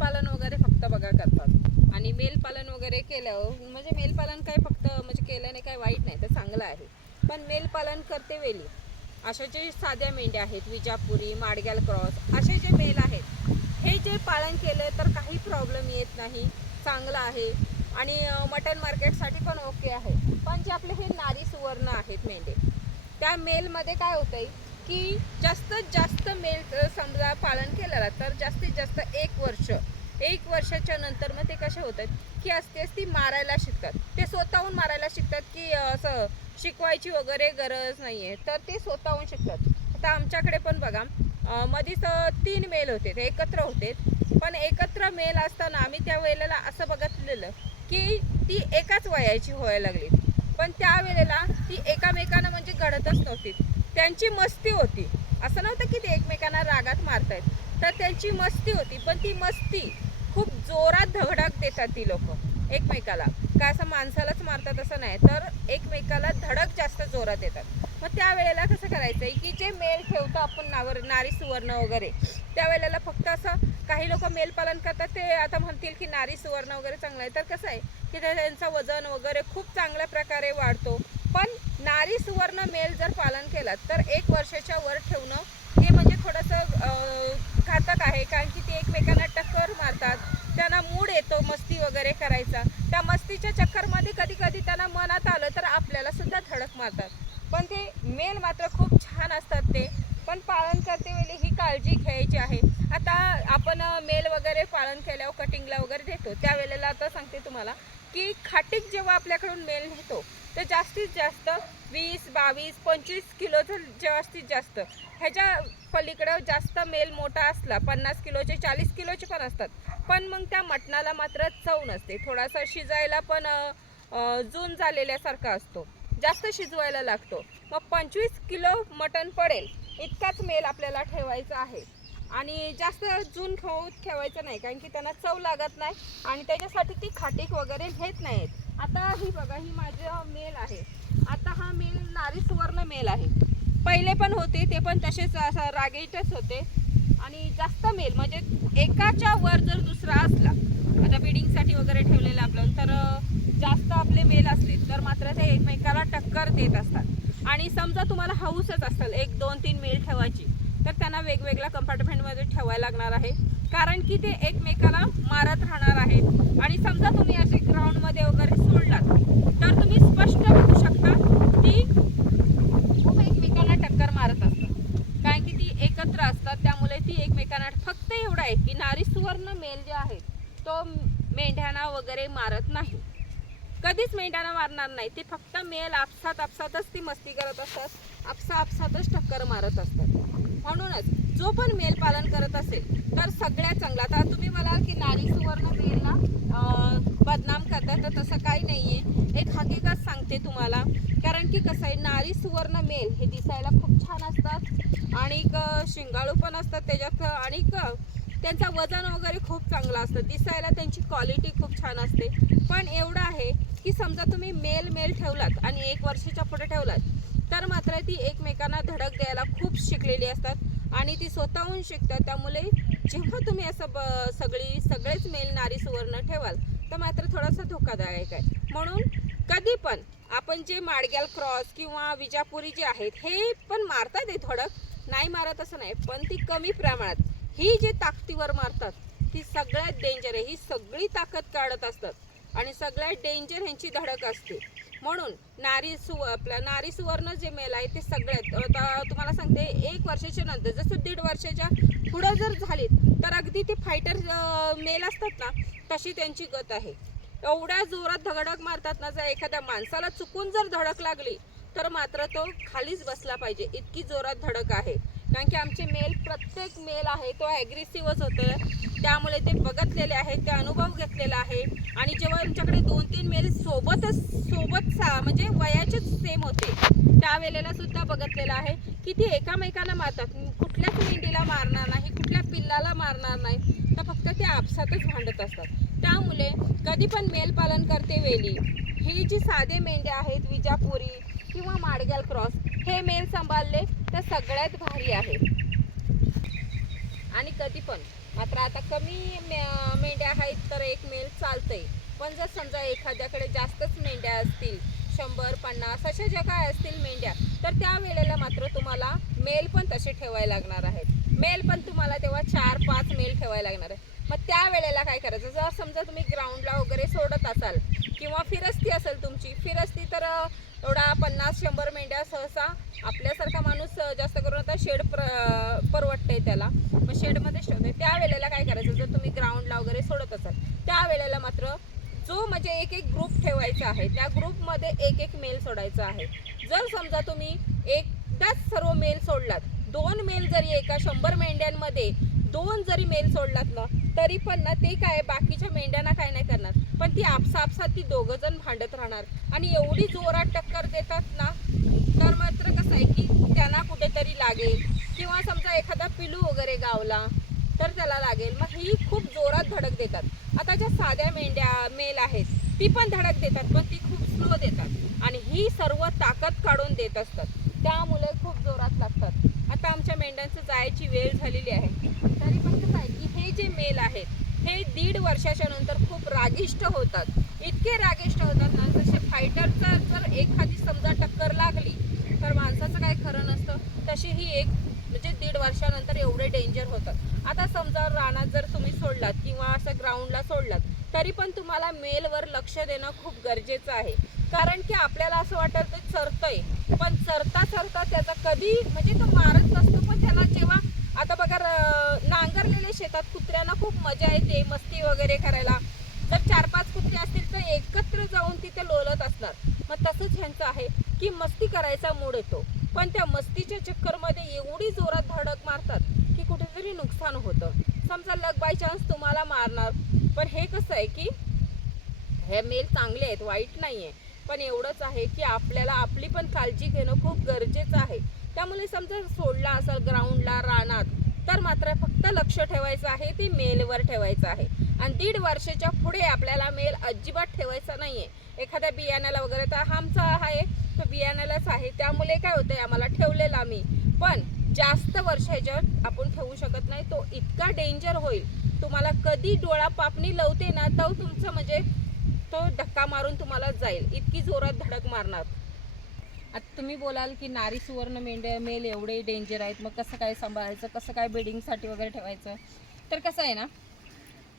पालन वगैरे फक्त बघा करतात. आणि मेल पालन वगैरे केलं म्हणजे मेल पालन काय फक्त म्हणजे केल्याने काय वाईट नाही तर चांगलं आहे. पण मेल पालन करते वेळी अशा जे साध्या मेंढ्या आहेत विजापुरी माडग्याल क्रॉस असे जे मेल आहेत हे जे पालन केलं तर काही प्रॉब्लेम येत नाही चांगलं आहे. आणि मटन मार्केटसाठी पण ओके आहे. पण जे आपले हे नारी सुवर्ण आहेत मेंढे त्या मेलमध्ये काय होतंय की जास्तीत जास्त मेल समजा पालन केलं तर जास्तीत जास्त एक वर्ष एक वर्षाच्या नंतर मग ते कसे होतात? की असते असती मारायला शिकतात. ते स्वतःहून मारायला शिकतात की असं शिकवायची वगैरे गरज नाही आहे तर ते स्वतःहून शिकतात. आता आमच्याकडे पण बघा मधीच तीन मेल होते ते एकत्र होते. पण एकत्र मेल असताना आम्ही त्या वेळेला असं बघितलेलं की ती एकाच वयाची व्हायला लागली. पण त्यावेळेला ती एकामेकांना म्हणजे घडतच नव्हती. त्यांची मस्ती होती. असं नव्हतं की ते एकमेकांना रागात मारतायत. तर त्यांची मस्ती होती. पण ती मस्ती खूप जोरात धडक देतात ती लोक एकमेकाला. काय असं माणसालाच मारतात असं नाही तर एकमेकाला धडक जास्त जोरात देतात. मग त्यावेळेला कसं करायचं आहे की जे मेल ठेवतो आपण नावर नारी सुवर्ण वगैरे त्यावेळेला फक्त असं काही लोक मेल पालन करतात ते आता म्हणतील की नारी सुवर्ण वगैरे चांगलं आहे. तर कसं आहे की त्यांचं वजन वगैरे खूप चांगल्या प्रकारे वाढतो. पण नारी सुवर्ण मेल जर पालन केलं तर एक वर्षाच्या वर ठेवणं हे म्हणजे थोडंसं घातक आहे. कारण की ते एकमेकांना टक्कर मारतात त्यांना मूड येतो मस्ती वगैरे करायचा. त्या मस्तीच्या चक्करमध्ये कधी कधी त्यांना मनात आलं तर आपल्याला सुद्धा धडक मारतात. पण ते मेल मात्र खूप छान असतात ते. पण पालन करते वेळी ही काळजी घ्यायची आहे. आता आपण मेल वगैरे पालन केल्यावर कटिंगला वगैरे देतो. त्यावेळेला आता सांगते तुम्हाला की खाटीक जेव्हा आपल्याकडून मेल नेतो तर जास्तीत जास्त वीस बावीस पंचवीस किलोचं जास्तीत जास्त. ह्याच्या पलीकडं जास्त मेल मोठा असला पन्नास किलोचे चाळीस किलोचे पण असतात. पण मग त्या मटणाला मात्र चव नसते. थोडासा शिजायला पण जून झालेल्यासारखा असतो. जास्त शिजवायला लागतो. मग पंचवीस किलो मटण पडेल इतकाच मेल आपल्याला ठेवायचा आहे. आणि जास्त जून खाऊ ठेवायचं नाही कारण की त्यांना चव लागत नाही आणि त्याच्यासाठी ती खाटीक वगैरे घेत नाहीत. आता ही बघा ही माझं मेल आहे. आता हा मेल नारी सुवर्ण मेल आहे. पहिले पण होते ते पण तसेच असं रागीटच होते. आणि जास्त मेल म्हणजे एकाच्या वर जर दुसरा असला आता बिडिंगसाठी वगैरे ठेवलेलं आपलं तर जास्त आपले मेल असले तर मात्र ते एकमेकाला टक्कर देत असतात. आणि समजा तुम्हाला हाऊसच असेल एक दोन तीन मेल ठेवायची तर त्यांना वेगवेगळ्या कंपार्टमेंटमध्ये ठेवायला लागणार आहे. कारण की ते एकमेकाला मारत राहणार आहेत. आणि समजा तुम्ही असे ग्राउंडमध्ये वगैरे सोडलात तर तुम्ही स्पष्ट बघू शकता ती खूप एकमेकांना टक्कर मारत असतात. कारण की ती एकत्र असतात त्यामुळे ती एकमेकांना फक्त एवढं आहे की नारी सुवर्ण मेल जे आहे तो मेंढ्यांना वगैरे मारत नाही. कधीच मेंढ्यांना मारणार नाही. ते फक्त मेल आपसात आपसातच ती मस्ती करत असतात आपसा आपसातच टक्कर मारत असतात. म्हणूनच जो पण मेल पालन करत असेल तर सगळ्यात चांगला आता तुम्ही म्हणाल की नारी सुवर्ण मेलला बदनाम करतात तर तसं काही नाही आहे एक हकीकत सांगते तुम्हाला. कारण की कसं आहे नारी सुवर्ण मेल हे दिसायला खूप छान असतात. आणि शिंगाळू पण असतात त्याच्यात. आणि त्यांचा त्यांचं वजन वगैरे खूप चांगलं असतं. दिसायला त्यांची क्वालिटी खूप छान असते. पण एवढं आहे की समजा तुम्ही मेल मेल ठेवलात आणि एक वर्षाच्या पुढे ठेवलात तर मात्र ती एकमेकांना धडक द्यायला खूप शिकलेली असतात. आणि ती स्वतःहून शिकतात. त्यामुळे जेव्हा तुम्ही असं ब सगळी सगळेच मेल नारी सुवर्ण ठेवाल तर मात्र थोडासा धोकादायक आहे. म्हणून कधी पण आपण जे माडग्याल क्रॉस किंवा विजापुरी जे आहेत हे पण मारतात आहे धडक. नाही मारत असं नाही पण ती कमी प्रमाणात ही जी ताकदीवर मारतात ती सगळ्यात डेंजर आहे. ही सगळी ताकद काढत असतात. आणि सगळ्यात डेंजर ह्यांची धडक असते. म्हणून नारी सु आपल्या नारी सुवर्ण जे मेल आहे ते सगळ्यात तुम्हाला सांगते एक वर्षाच्या नंतर जसं दीड वर्षाच्या पुढं जर झालीत तर अगदी ते फायटर मेल असतात ना तशी त्यांची गत आहे. एवढ्या जोरात धडक मारतात ना जर एखाद्या माणसाला चुकून जर धडक लागली तर मात्र तो खालीच बसला पाहिजे इतकी जोरात धडक आहे. कारण की आमचे मेल प्रत्येक मेल आहे तो ॲग्रेसिव्हच होतं त्यामुळे ते बघतलेले आहेत ते अनुभव घेतलेला आहे. आणि जेव्हा आमच्याकडे दोन तीन मेल सोबतच सोबत सा म्हणजे वयाचेच सेम होते त्यावेळेला सुद्धा बघतलेलं आहे. की ती एकामेकांना मारतात. कुठल्याच मेंढीला मारणार नाही कुठल्या पिल्लाला मारणार नाही. तर फक्त ते आपसातच भांडत असतात. त्यामुळे कधी पण मेल पालन करते वेळी ही जी साधे मेंढ्या आहेत विजापुरी किंवा माडग्याल क्रॉस हे मेल सांभाळले तर सगळ्यात भारी आहे. आणि कधी पण. मात्र आता कमी मे- मेंढ्या आहेत तर एक मेल चालतंय. पण जर समजा एखाद्याकडे जास्तच मेंढ्या असतील शंभर पन्नास अशा ज्या काय असतील मेंढ्या तर त्या वेळेला मात्र तुम्हाला मेल पण तसे ठेवायला लागणार आहेत. मेल पण तुम्हाला तेव्हा चार पाच मेल ठेवायला लागणार आहे मग त्या वेळेला काय करायचं? जर समजा तुम्ही ग्राउंडला वगैरे सोडत असाल किंवा फिरस्ती असेल तुमची फिरस्ती तर एवढा पन्नास शंभर मेंढ्या सहसा आपल्यासारखा माणूस अं, जास्त करून आता शेड प्र परवडतंय त्याला मग शेडमध्येच ठेवतोय त्या वेळेला काय करायचं जर तुम्ही ग्राउंडला वगैरे सोडत असाल त्या वेळेला मात्र जो म्हणजे एक एक ग्रुप ठेवायचा आहे त्या ग्रुपमध्ये एक एक मेल सोडायचा आहे. जर समजा तुम्ही एकदाच सर्व मेल सोडलात दोन मेल जरी एका शंभर मेंढ्यांमध्ये दोन जरी मेल सोडलात ना तरी पण ना ते काय बाकीच्या मेंढ्यांना काय नाही करणार. पण ती आपसापसात ती दोघं जण भांडत राहणार. आणि एवढी जोरात टक्कर देतात ना तर मात्र कसं आहे की त्यांना कुठेतरी लागेल. किंवा समजा एखादा पिलू वगैरे गावला तर त्याला लागेल. मग ही खूप जोरात धडक देतात. आता ज्या साध्या मेंढ्या मेल आहेत ती पण धडक देतात पण ती खूप स्लो देतात. आणि ही सर्व ताकद काढून देत असतात. त्यामुळे खूप जोरात लागतात. आता आमच्या मेंढ्यांचं जायची वेळ झालेली आहे. तरी पण कसं आहे की हे जे मेल आहेत हे दीड वर्षाच्या नंतर खूप रागिष्ट होतात. इतके रागिष्ट होतात ना जसे फायटरचा जर एखादी समजा टक्कर लागली तर माणसाचं काय खरं नसतं. तशी ही एक वर्षानंतर एवढे डेंजर होतात. आता समजा रानात जर तुम्ही सोडलात किंवा असं ग्राउंडला सोडलात तरी पण तुम्हाला मेलवर लक्ष देणं खूप गरजेचं आहे. कारण की आपल्याला असं वाटतं ते चरतंय पण चरता चरता त्याचा कधी म्हणजे तो मारत नसतो पण त्याला जेव्हा आता बघा नांगरलेले शेतात कुत्र्यांना खूप मजा येते मस्ती वगैरे करायला. जर चार पाच कुत्रे असतील तर एकत्र जाऊन तिथे लोलत असणार. मग तसंच ह्यांचं आहे की मस्ती करायचा मूड येतो. पण त्या मस्तीच्या चक्करमध्ये एवढी जोरात धडक मारतात की कुठेतरी नुकसान होतं. समजा लग बाय चान्स तुम्हाला मारणार. पण हे कसं आहे की हे मेल चांगले आहेत वाईट नाही आहे पण एवढंच आहे की आपल्याला आपली पण काळजी घेणं खूप गरजेचं आहे. त्यामुळे समजा सोडला असाल ग्राउंडला रानात तर मात्र फक्त लक्ष ठेवायचं आहे ती मेलवर ठेवायचं आहे. आणि दीड वर्षाच्या पुढे आपल्याला मेल अजिबात ठेवायचा नाही आहे एखाद्या बियाण्याला वगैरे तर हा आमचा आहे तो बियाण्यालाच आहे. त्यामुळे काय होतं आम्हाला ठेवलेला आम्ही पण जास्त वर्ष ह्याच्यावर आपण ठेवू शकत नाही तो इतका डेंजर होईल. तुम्हाला कधी डोळा पापणी लवते ना तो तुमचं म्हणजे तो धक्का मारून तुम्हाला जाईल. इतकी जोरात धडक मारणार. आता तुम्ही बोलाल की नारी सुवर्ण मेंढ्या मेल एवढे डेंजर आहेत. मग कसं काय सांभाळायचं? कसं काय ब्रिडिंगसाठी वगैरे ठेवायचं? तर कसं आहे ना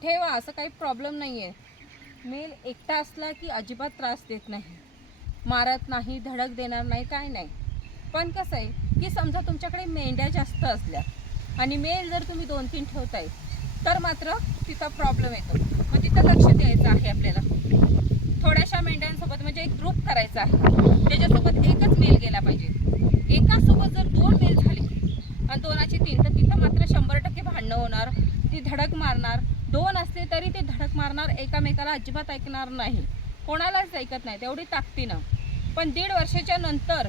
ठेवा असं काही प्रॉब्लेम नाही आहे मेल एकटा असला की अजिबात त्रास देत नाही. मारत नाही धडक देणार नाही काय नाही. पण कसं आहे की समजा तुमच्याकडे मेंढ्या जास्त असल्या आणि मेल जर तुम्ही दोन तीन ठेवताय तर मात्र तिथं प्रॉब्लेम येतो. मग तिथं लक्ष द्यायचं आहे आपल्याला. थोड्याशा मेंढ्यांसोबत म्हणजे एक ग्रुप करायचा आहे. त्याच्यासोबत एकच मेल गेला पाहिजे. एकासोबत जर दोन मेल झाले आणि दोनाची तीन तर तिथं मात्र शंभर टक्के भांडणं होणार ती धडक मारणार. दोन असले तरी ते धडक मारणार एकामेकाला अजिबात ऐकणार नाही. कोणालाच ऐकत नाही तेवढी ताकदीनं. पण दीड वर्षाच्या नंतर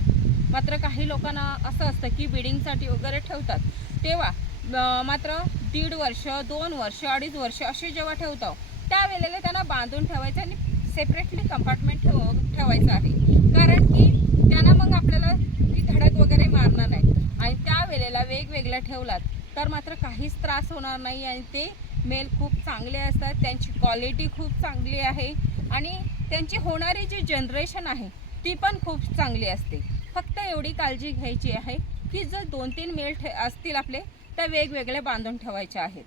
मात्र काही लोकांना असं असतं की बिडिंगसाठी वगैरे ठेवतात. तेव्हा मात्र दीड वर्ष दोन वर्ष अडीच वर्ष असे जेव्हा ठेवतो त्यावेळेला त्यांना बांधून ठेवायचं आणि सेपरेटली कंपार्टमेंट ठेव ठेवायचं आहे. कारण की त्यांना मग आपल्याला ती धडक वगैरे मारणार नाही. आणि त्या वेळेला वेगवेगळ्या ठेवलात. तर मात्र काहीच त्रास होणार नाही आणि ते मेल खूप चांगले असतात. त्यांची क्वालिटी खूप चांगली आहे. आणि त्यांची होणारी जी जनरेशन आहे ती पण खूप चांगली असते. फक्त एवढी काळजी घ्यायची आहे की जर दोन तीन मेल ठे असतील आपले तर वेगवेगळे बांधून ठेवायचे आहेत.